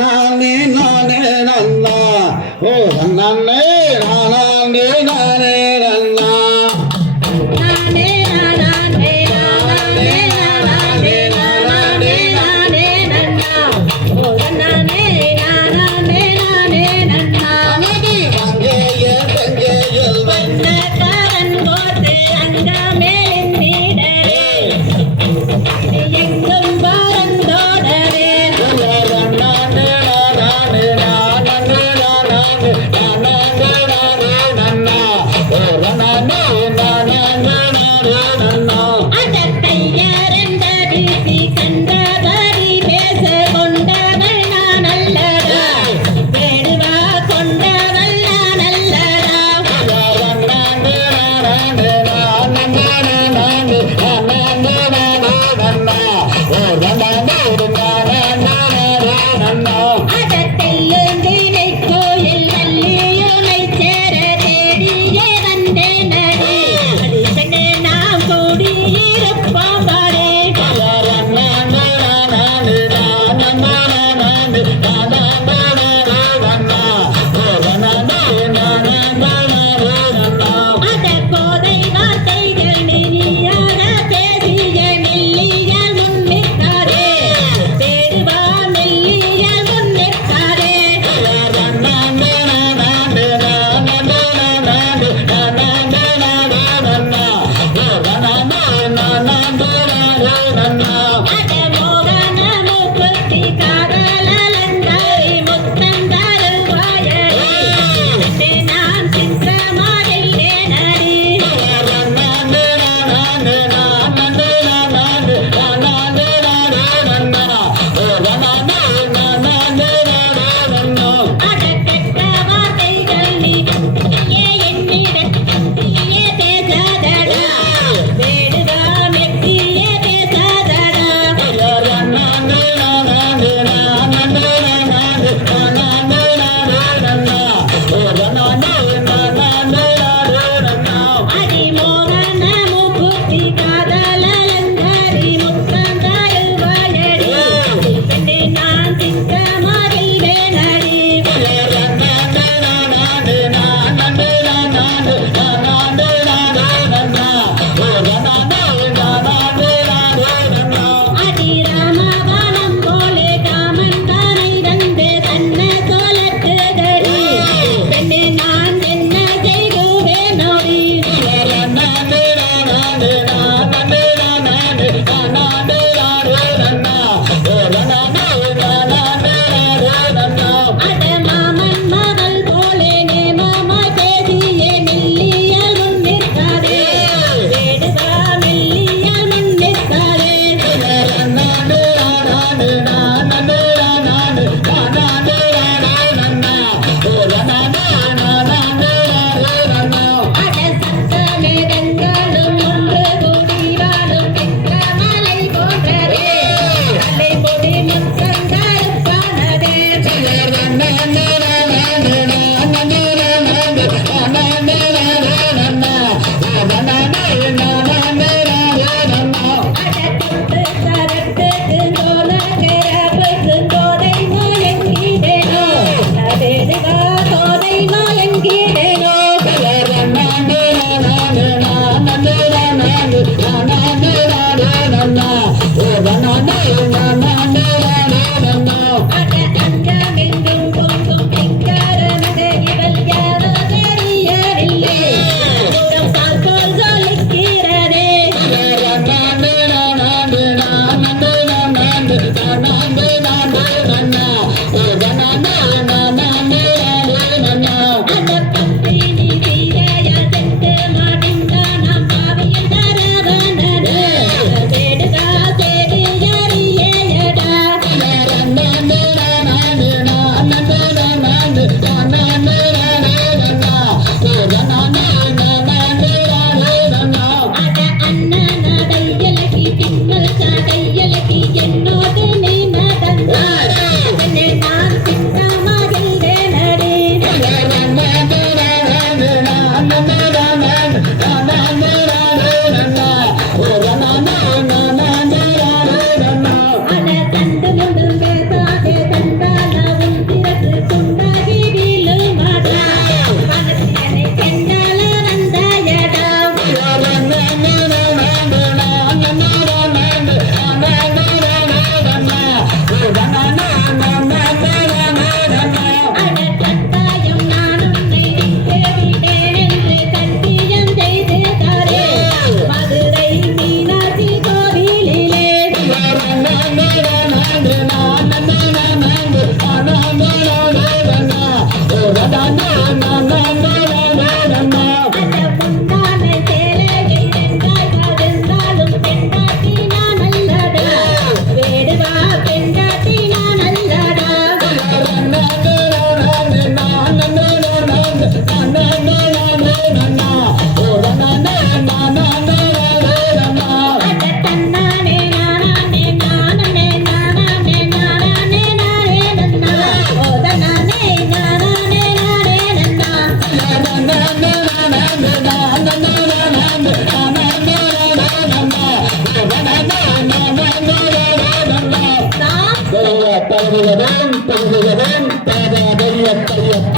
நானே நானே நன்னா ஓ நன்னே நானே நானே அந்த தகுதியவன் தகுதியவன் தகுதியவன் தகுதியவன்